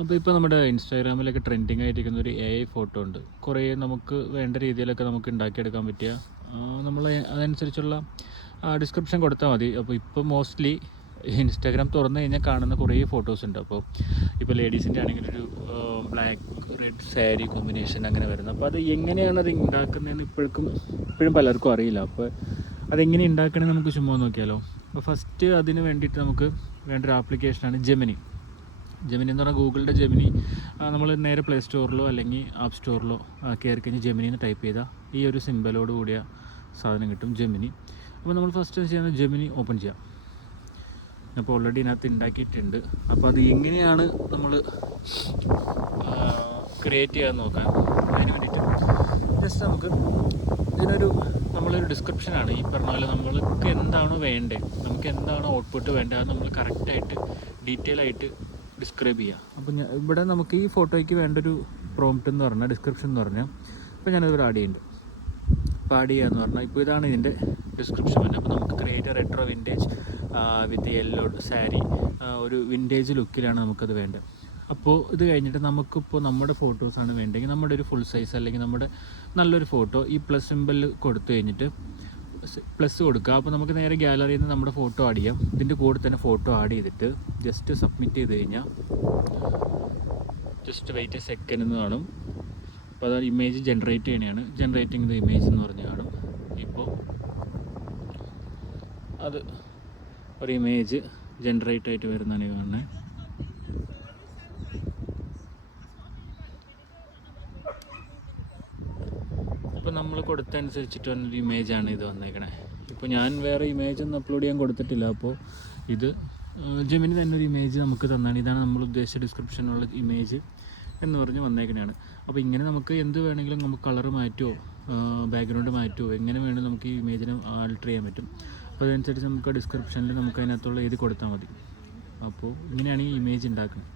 അപ്പോൾ ഇപ്പോൾ നമ്മുടെ ഇൻസ്റ്റാഗ്രാമിലൊക്കെ ട്രെൻഡിങ് ആയിരിക്കുന്ന ഒരു എ ഐ ഫോട്ടോ ഉണ്ട്. കുറേ നമുക്ക് വേണ്ട രീതിയിലൊക്കെ നമുക്ക് ഉണ്ടാക്കിയെടുക്കാൻ പറ്റിയ നമ്മൾ അതനുസരിച്ചുള്ള ഡിസ്ക്രിപ്ഷൻ കൊടുത്താൽ മതി. അപ്പോൾ ഇപ്പോൾ മോസ്റ്റ്ലി ഇൻസ്റ്റാഗ്രാം തുറന്നു കഴിഞ്ഞാൽ കാണുന്ന കുറേ ഫോട്ടോസ് ഉണ്ട്. അപ്പോൾ ഇപ്പോൾ ലേഡീസിൻ്റെ ആണെങ്കിൽ ഒരു ബ്ലാക്ക് റെഡ് സാരി കോമ്പിനേഷൻ അങ്ങനെ വരുന്നത്. അപ്പോൾ അത് എങ്ങനെയാണ് അത് ഉണ്ടാക്കുന്നതെന്ന് ഇപ്പോഴും പലർക്കും അറിയില്ല. അപ്പോൾ അതെങ്ങനെ ഉണ്ടാക്കണമെന്ന് നമുക്ക് ചുമ്മാ നോക്കിയാലോ. അപ്പോൾ ഫസ്റ്റ് അതിന് വേണ്ടിയിട്ട് നമുക്ക് വേണ്ടൊരു ആപ്ലിക്കേഷനാണ് ജെമിനി. ജെമിനി എന്ന് പറഞ്ഞാൽ ഗൂഗിളിൻ്റെ ജെമിനി. നമ്മൾ നേരെ പ്ലേ സ്റ്റോറിലോ അല്ലെങ്കിൽ ആപ്പ് സ്റ്റോറിലോ കയറി കഴിഞ്ഞ് ജെമിനി എന്ന് ടൈപ്പ് ചെയ്താൽ ഈ ഒരു സിമ്പലോട് കൂടിയ സാധനം കിട്ടും, ജെമിനി. അപ്പോൾ നമ്മൾ ഫസ്റ്റ് ചെയ്യുന്നത് ജെമിനി ഓപ്പൺ ചെയ്യാം. അപ്പോൾ ഓൾറെഡി ഇതിനകത്ത് ഉണ്ടാക്കിയിട്ടുണ്ട്. അപ്പോൾ അത് എങ്ങനെയാണ് നമ്മൾ ക്രിയേറ്റ് ചെയ്യാൻ നോക്കാം. അതിന് വേണ്ടിയിട്ട് ജസ്റ്റ് നമുക്ക് നമ്മളൊരു ഡിസ്ക്രിപ്ഷനാണ് ഈ പറഞ്ഞ പോലെ നമ്മൾക്ക് എന്താണോ വേണ്ടത്, നമുക്ക് എന്താണോ ഔട്ട്പുട്ട് വേണ്ടത് അത് നമ്മൾ കറക്റ്റായിട്ട് ഡീറ്റെയിൽ ആയിട്ട് ഡിസ്ക്രൈബ് ചെയ്യുക. അപ്പോൾ ഇവിടെ നമുക്ക് ഈ ഫോട്ടോയ്ക്ക് വേണ്ടൊരു പ്രോംപ്റ്റ് എന്ന് പറഞ്ഞാൽ ഡിസ്ക്രിപ്ഷൻ എന്ന് പറഞ്ഞാൽ ഇപ്പോൾ ഞാനിവിടെ ആഡ് ചെയ്യുന്നുണ്ട്. അപ്പോൾ ആഡ് ചെയ്യുക എന്ന് പറഞ്ഞാൽ ഇപ്പോൾ ഇതാണ് ഇതിൻ്റെ ഡിസ്ക്രിപ്ഷൻ വരുന്നത്. അപ്പോൾ നമുക്ക് ക്രിയേറ്റ് റെട്രോ വിൻറ്റേജ് വിത്ത് യെല്ലോ സാരി, ഒരു വിൻറ്റേജ് ലുക്കിലാണ് നമുക്കത് വേണ്ടത്. അപ്പോൾ ഇത് കഴിഞ്ഞിട്ട് നമുക്കിപ്പോൾ നമ്മുടെ ഫോട്ടോസാണ് വേണ്ടതെങ്കിൽ നമ്മുടെ ഒരു ഫുൾ സൈസ് അല്ലെങ്കിൽ നമ്മുടെ നല്ലൊരു ഫോട്ടോ ഈ പ്ലസ് സിമ്പലിൽ കൊടുത്തു കഴിഞ്ഞിട്ട് പ്ലസ് കൊടുക്കുക. അപ്പോൾ നമുക്ക് നേരെ ഗാലറിയിൽ നിന്ന് നമ്മുടെ ഫോട്ടോ ആഡ് ചെയ്യാം. ഇതിൻ്റെ കൂടെ തന്നെ ഫോട്ടോ ആഡ് ചെയ്തിട്ട് ജസ്റ്റ് സബ്മിറ്റ് ചെയ്ത് കഴിഞ്ഞാൽ ജസ്റ്റ് വെയിറ്റ് എ സെക്കൻഡ് എന്ന് കാണും. അപ്പോൾ അത് ഇമേജ് ജനറേറ്റ് ചെയ്യണതാണ്, ജനറേറ്റിംഗ് ദ ഇമേജ് എന്ന് പറഞ്ഞ് കാണും. ഇപ്പോൾ അത് ഒരു ഇമേജ് ജനറേറ്റ് ആയിട്ട് വരുന്നതാണ് കാണുന്നത്. ഇപ്പോൾ നമ്മൾ കൊടുത്തനുസരിച്ചിട്ട് വന്നൊരു ഇമേജാണ് ഇത് വന്നേക്കണേ. ഇപ്പോൾ ഞാൻ വേറെ ഇമേജ് ഒന്നും അപ്ലോഡ് ചെയ്യാൻ കൊടുത്തിട്ടില്ല. അപ്പോൾ ഇത് ജെമിനി തന്നെ ഒരു ഇമേജ് നമുക്ക് തന്നാണ്. ഇതാണ് നമ്മൾ ഉദ്ദേശിച്ച ഡിസ്ക്രിപ്ഷനുള്ള ഇമേജ് എന്ന് പറഞ്ഞ് വന്നേക്കണതാണ്. അപ്പോൾ ഇങ്ങനെ നമുക്ക് എന്ത് വേണമെങ്കിലും നമുക്ക് കളർ മാറ്റുമോ ബാക്ക്ഗ്രൗണ്ട് മാറ്റുമോ എങ്ങനെ വേണമെങ്കിലും നമുക്ക് ഈ ഇമേജിനെ ആൾട്ടർ ചെയ്യാൻ പറ്റും. അപ്പോൾ അതനുസരിച്ച് നമുക്ക് ഡിസ്ക്രിപ്ഷനിൽ നമുക്ക് അതിനകത്തുള്ള എഴുതി കൊടുത്താൽ മതി. അപ്പോൾ ഇങ്ങനെയാണ് ഈ ഇമേജ് ഉണ്ടാക്കുന്നത്.